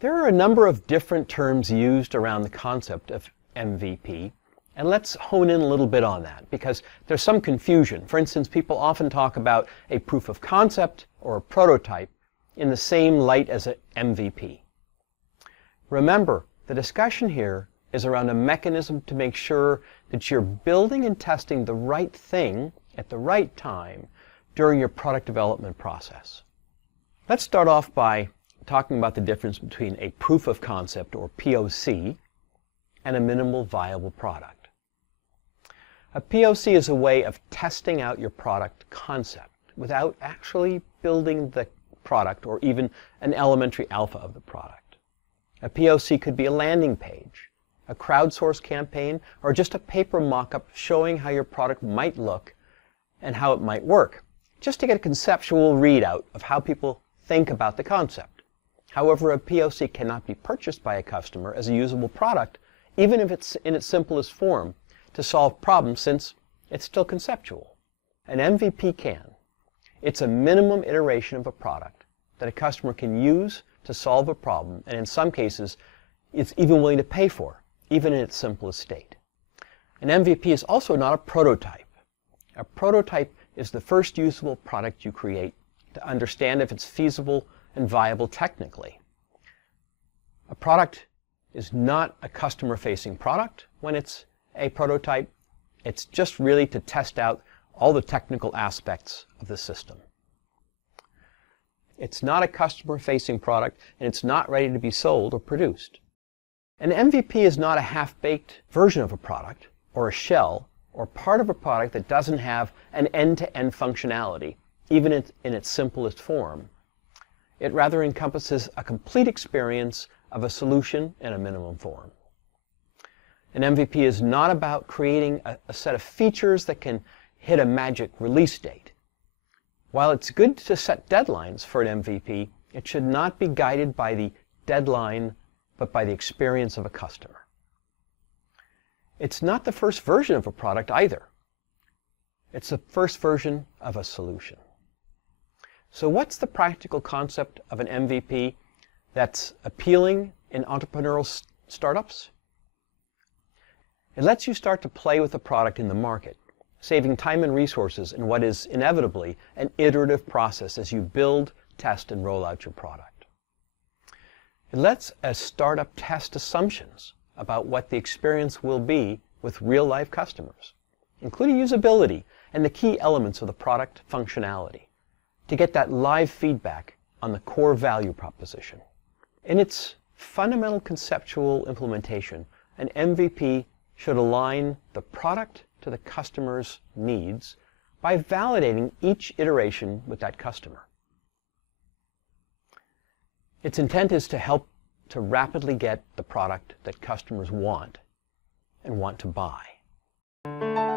There are a number of different terms used around the concept of MVP, and let's hone in a little bit on that because there's some confusion. For instance, people often talk about a proof of concept or a prototype in the same light as an MVP. Remember, the discussion here is around a mechanism to make sure that you're building and testing the right thing at the right time during your product development process. Let's start off by talking about the difference between a proof of concept, or POC, and a minimal viable product. A POC is a way of testing out your product concept without actually building the product or even an elementary alpha of the product. A POC could be a landing page, a crowdsourced campaign, or just a paper mock-up showing how your product might look and how it might work, just to get a conceptual readout of how people think about the concept. However, a POC cannot be purchased by a customer as a usable product, even if it's in its simplest form, to solve problems since it's still conceptual. An MVP can. It's a minimum iteration of a product that a customer can use to solve a problem, and in some cases, it's even willing to pay for, even in its simplest state. An MVP is also not a prototype. A prototype is the first usable product you create to understand if it's feasible and viable technically. A product is not a customer-facing product when it's a prototype. It's just really to test out all the technical aspects of the system. It's not a customer-facing product, and it's not ready to be sold or produced. An MVP is not a half-baked version of a product, or a shell, or part of a product that doesn't have an end-to-end functionality, even in its simplest form. It rather encompasses a complete experience of a solution in a minimum form. An MVP is not about creating a set of features that can hit a magic release date. While it's good to set deadlines for an MVP, it should not be guided by the deadline, but by the experience of a customer. It's not the first version of a product either. It's the first version of a solution. So what's the practical concept of an MVP that's appealing in entrepreneurial startups? It lets you start to play with the product in the market, saving time and resources in what is inevitably an iterative process as you build, test, and roll out your product. It lets a startup test assumptions about what the experience will be with real-life customers, including usability and the key elements of the product functionality, to get that live feedback on the core value proposition. In its fundamental conceptual implementation, an MVP should align the product to the customer's needs by validating each iteration with that customer. Its intent is to help to rapidly get the product that customers want and want to buy.